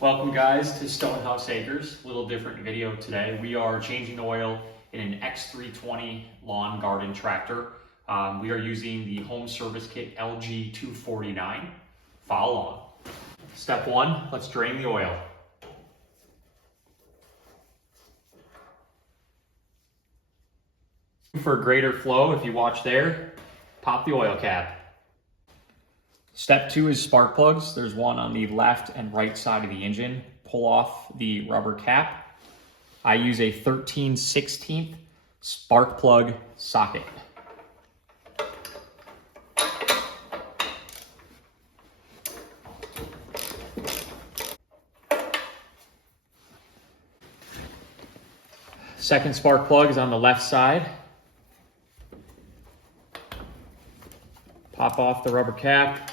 Welcome guys to Stonehouse Acres. A little different video today. We are changing oil in an X320 lawn garden tractor. We are using the home service kit LG249. Follow along. Step one, let's drain the oil. For greater flow, if you watch there, pop the oil cap. Step two is spark plugs. There's one on the left and right side of the engine. Pull off the rubber cap. I use a 13/16 spark plug socket. Second spark plug is on the left side. Pop off the rubber cap.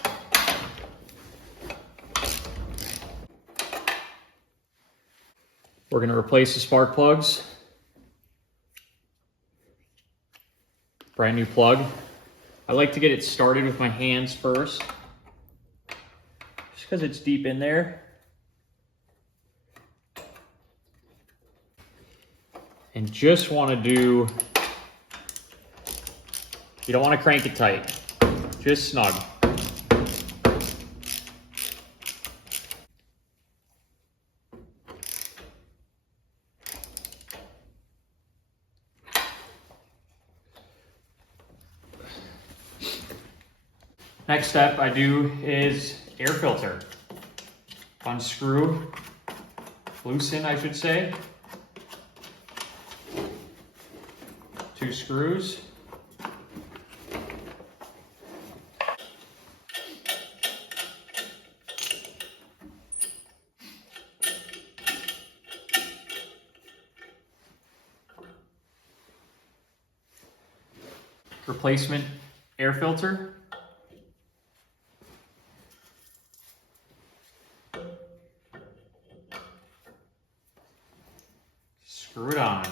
We're going to replace the spark plugs. Brand new plug. I like to get it started with my hands first, just because it's deep in there. And just want to do, you don't want to crank it tight, just snug. Next step I do is air filter. Unscrew, loosen I should say. 2 screws. Replacement air filter. Screw it on.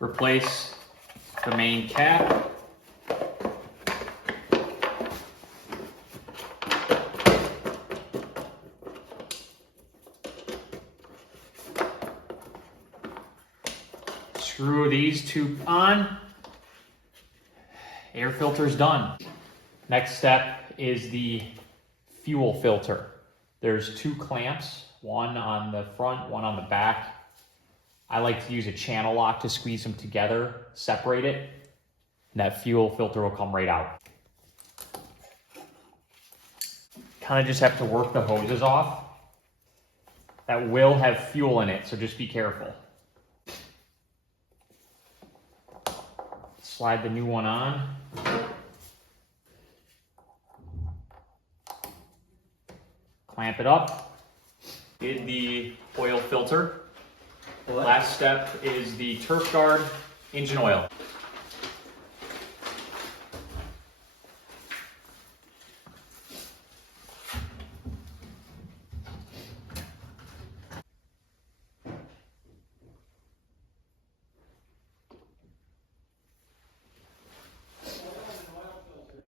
Replace the main cap. Screw these 2 on. Air filter's done. Next step is the fuel filter. There's 2 clamps, one on the front, one on the back. I like to use a channel lock to squeeze them together, separate it, and that fuel filter will come right out. Kind of just have to work the hoses off. That will have fuel in it, so just be careful. Slide the new one on. Clamp it up. Did the oil filter. Last step is the turf guard engine oil.